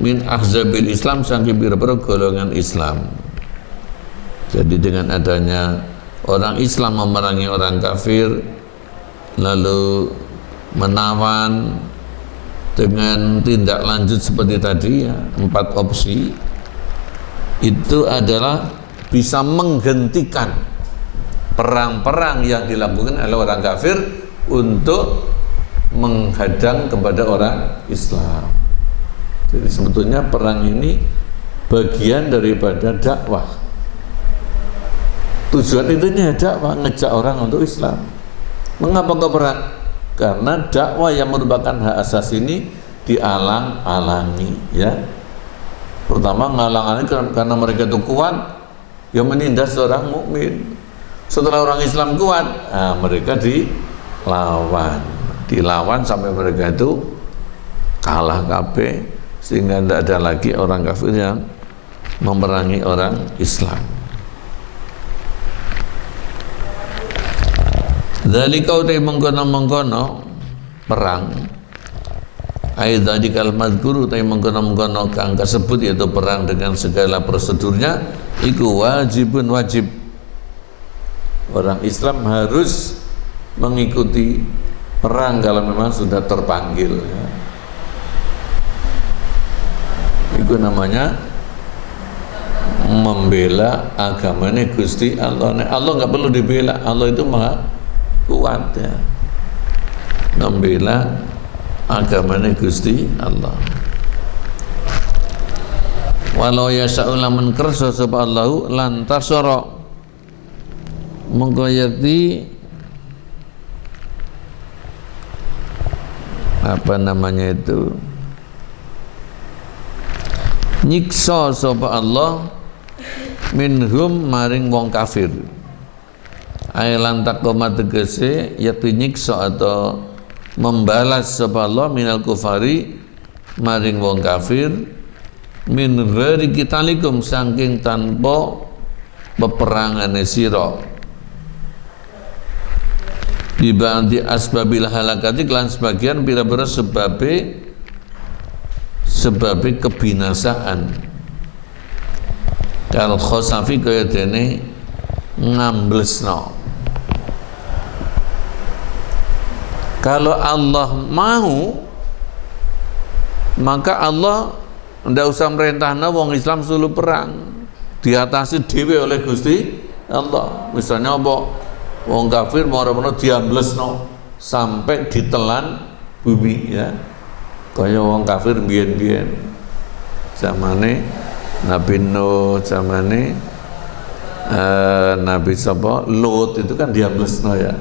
min ahzabil Islam saking pira-pira golongan Islam. Jadi dengan adanya orang Islam memerangi orang kafir lalu menawan dengan tindak lanjut seperti tadi ya, 4 opsi itu adalah bisa menghentikan perang-perang yang dilakukan oleh orang kafir untuk menghadang kepada orang Islam. Jadi sebetulnya perang ini bagian daripada dakwah. Tujuan intinya dakwah, ngejak orang untuk Islam. Mengapa kau perang? Karena dakwah yang merupakan hak asasi ini dialang-alangi ya. Pertama ngalang-alangi karena mereka itu kuat yang menindas orang mukmin. Setelah orang Islam kuat, mereka dilawan sampai mereka itu kalah kabeh, sehingga tidak ada lagi orang kafir yang memerangi orang Islam. Dzalika utai mengkono-mengkono perang aidadikal madhkuru utai mengkono-mengkono kang kasebut yaitu perang dengan segala prosedurnya iku wajibun wajib. Orang Islam harus mengikuti perang kalau memang sudah terpanggil ya. Itu namanya membela agamanya Gusti Allah. Allah nggak perlu dibela, Allah itu maha kuat ya. Membela agamanya Gusti Allah. Walau yasa'u lamun kersa sapa Allahu lan tasara mongko yakti apa namanya itu nyiksa sapa Allah minhum maring wong kafir. Ailan takoma tegese yakti nyiksa atau membalas sapa Allah minal kufari maring wong kafir min ghairi kitalikum saking tanpa peperangane sira biba'di asbabil halakati lan sebagian pira-pira sebabe kebinasaan kal khosafi kaya dene ngamblesno. Kalau Allah mau maka Allah ndak usah merintahna wong Islam sulu perang, diatasi dhewe oleh Gusti Allah. Misalnya apa? Wong kafir moro-moro diamblesno sampai ditelan bumi ya. Kaya wong kafir biyen-biyen zamane Nabi Nuh, zamane Nabi sapa Lut itu kan diamblesno ya.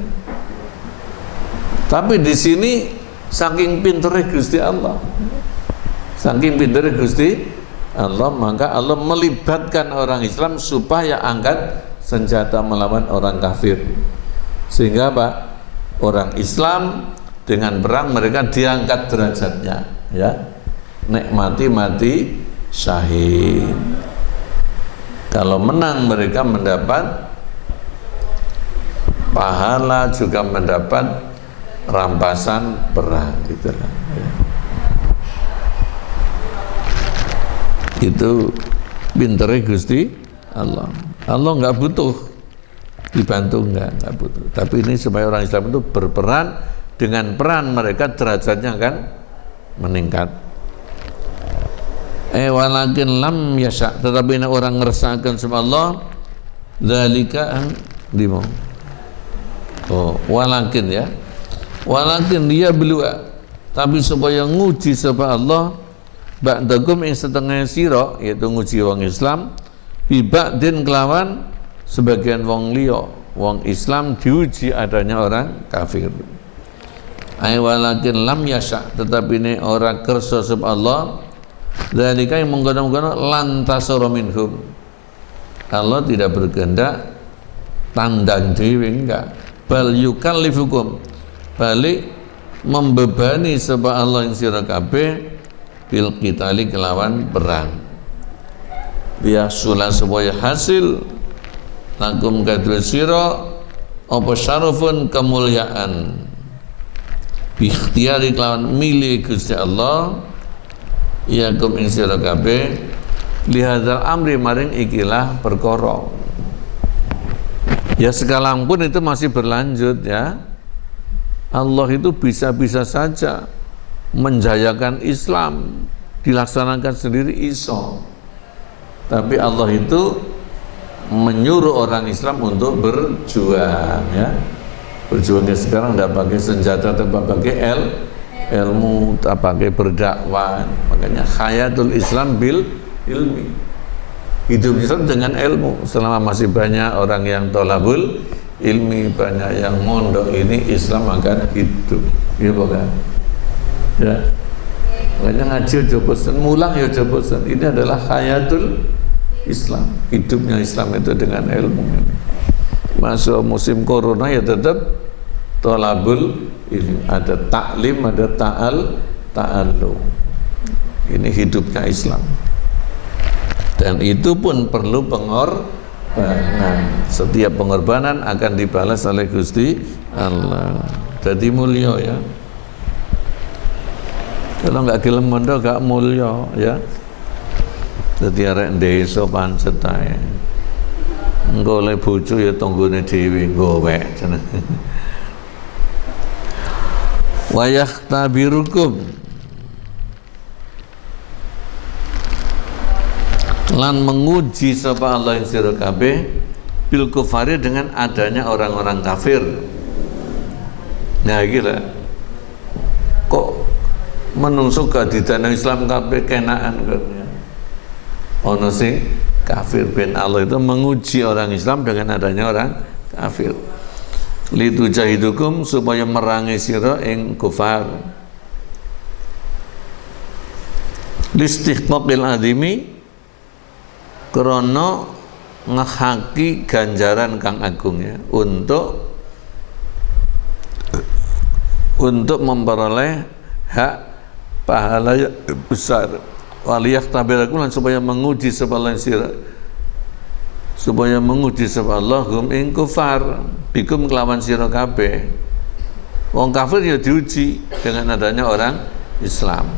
Tapi di sini saking pintere Gusti Allah. Saking pintere Gusti Allah, maka Allah melibatkan orang Islam supaya angkat senjata melawan orang kafir. Sehingga apa? Orang Islam dengan perang mereka diangkat derajatnya, ya. Nek mati syahid. Kalau menang mereka mendapat pahala, juga mendapat rampasan perang gitulah ya. Itu pintere Gusti Allah. Allah nggak butuh dibantu, nggak butuh. Tapi ini supaya orang Islam itu berperan, dengan peran mereka derajatnya akan meningkat. Walakin lam yasha, tetapi ini orang ngerasakan sama Allah dzalika limo. Walakin ya. Walakin dia belua, tapi supaya nguji sapa Allah ba'dakum ing setengah sira, yaitu nguji wong Islam biba'din kelawan sebagian wong liya. Wong Islam diuji adanya orang kafir. Ai walakin lam yasha, tetapi ini ora kersa sapa Allah dzalika yang menggono-gono lantasara minhum. Allah tidak berkehendak tandang dhewe, enggak. Bal yukallifukum, balik membebani sebab Allah yang sira kabeh bil qitali kelawan perang. Biya sulah supaya hasil lakum kadwe sira apa syarafun kemuliaan bi ikhtiyari kelawan milih Gusti Allah yakum ing sira kabeh lihadzal amri maring ikilah perkara. Ya sekarang pun itu masih berlanjut ya. Allah itu bisa-bisa saja menjayakan Islam, dilaksanakan sendiri iso. Tapi Allah itu menyuruh orang Islam untuk berjuang ya. Berjuangnya sekarang tidak pakai senjata, tapi pakai ilmu, tak pakai berdakwah. Makanya hayatul Islam bil ilmi. Hidup Islam dengan ilmu. Selama masih banyak orang yang tolabul ilmi, banyak yang mondok, ini Islam akan hidup, ya bukan? Ya, makanya ngaji aja bosan, mulang ya aja bosan. Ini adalah hayatul Islam, hidupnya Islam itu dengan ilmu ini. Masuk musim corona ya tetap tolabul ilmi, ada taklim, ada ta'allum. Ini hidupnya Islam. Dan itu pun perlu Setiap pengorbanan akan dibalas oleh Gusti Allah. Jadi mulia ya. Kalau nggak gelem mondok gak mulia ya. Jadi arek desa pancet ae. Engko oleh bojo ya tanggane dhewe gowek jenenge. Wa yakhtabirukum lan menguji sapa Allah ing sira kabeh bil kufari dengan adanya orang-orang kafir. Nah iki lho. Kok menungso kadidan Islam kabeh kenaan kan ya. Ono sing kafir ben Allah itu menguji orang Islam dengan adanya orang kafir. Litu jahidukum supaya merangi sira ing kufar. Listihqaqil azimi krana ngehaki ganjaran kang agung ya, untuk memperoleh hak pahala yang besar. Waliyah tabirakum lan supaya menguji sapa Allah hum ing kufar bikum kelawan sira kabeh. Wong kafir ya diuji dengan adanya orang Islam.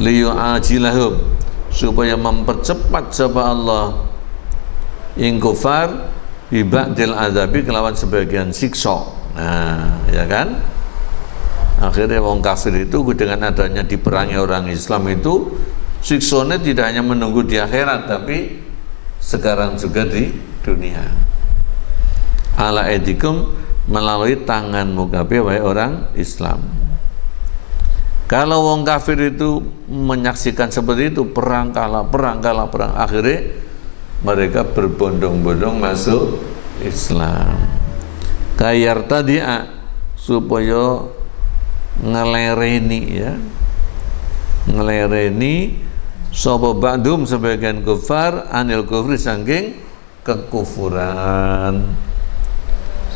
Liyu'ajilahum supaya mempercepat sapa Allah ing kufar bi ba'dil azabi kelawan sebagian siksa. Nah, ya kan? Akhirnya wong kafir itu dengan adanya diperangi orang Islam itu siksanya tidak hanya menunggu di akhirat tapi sekarang juga di dunia. Ala edikum melalui tanganmu kabeh wahai orang Islam. Kalau wong kafir itu menyaksikan seperti itu, perang kalah, akhirnya mereka berbondong-bondong masuk Islam. Kayar tadi supaya ngelereni sapa ba'dum sebagian kufar anil kufri saking kekufuran.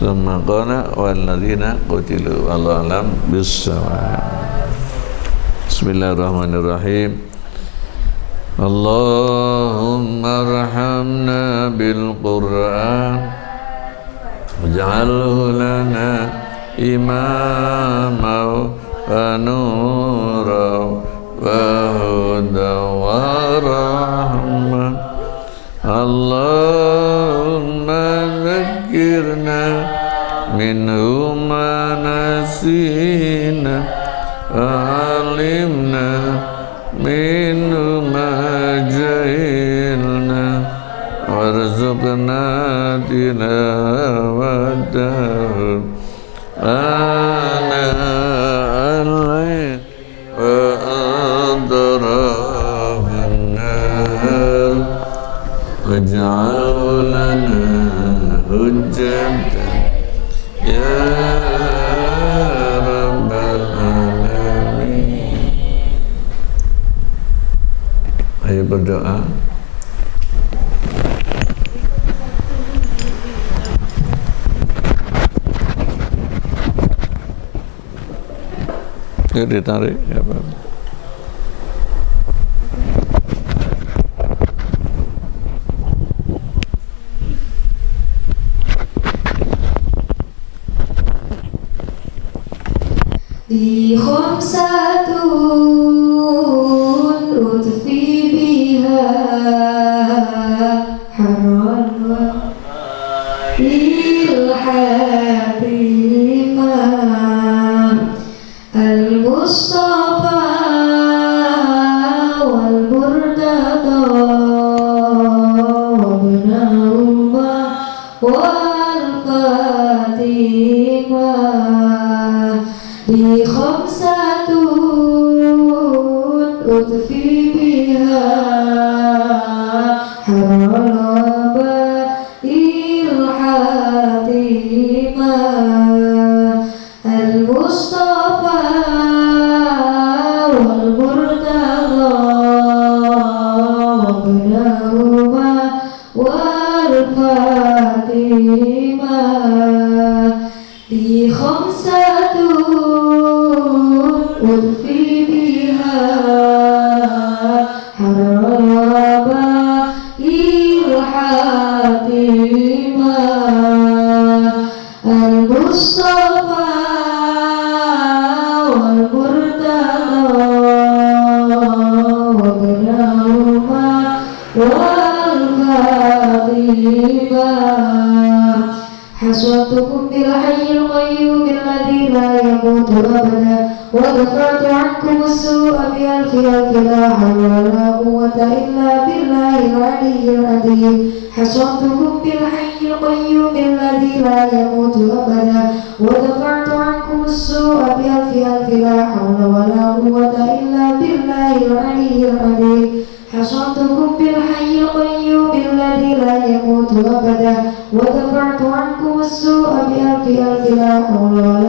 Semakana walladzina qutilu wallahu alam bissawab. Bismillahirrahmanirrahim. Allahumma arhamna bil Qur'an waj'alhu lana imama wa nura wa huda wa rahmah. Allahumma zakkirna minhu ma nasina alimna minhu ma jahilna warzuqna tilawatahu ana al-layl wa adrafan nahar waj'al lana hujjatan ya rabbal alamin. Ayo berdoa. Yuk ditarik ya Pak. Di khomsatun utfi biha haron wa ilhatimah al-Mustafa wal-Murtada wabnahuma wal-Fatimah di khamsatun utfi biha haraba ilhatimah al-Mustafa wal-Murtada wabnahuma wal-Fatimah di khamsatun utfi biha haraba ilhatimah الفاطمة حصنتكم بالحي القيوم الذي لا يموت أبدا ودفعت عنكم السوء بألف ألف لا حول ولا قوة إلا بالله العلي العظيم حصنتكم بالحي القيوم الذي لا يموت أبدا ودفعت عنكم السوء بألف ألف لا حول ولا قوة إلا بالله العلي العظيم حصنتكم بالحي القيوم الذي لا يموت أبدا ودفعت عنكم السوء بألف ألف لا حول ولا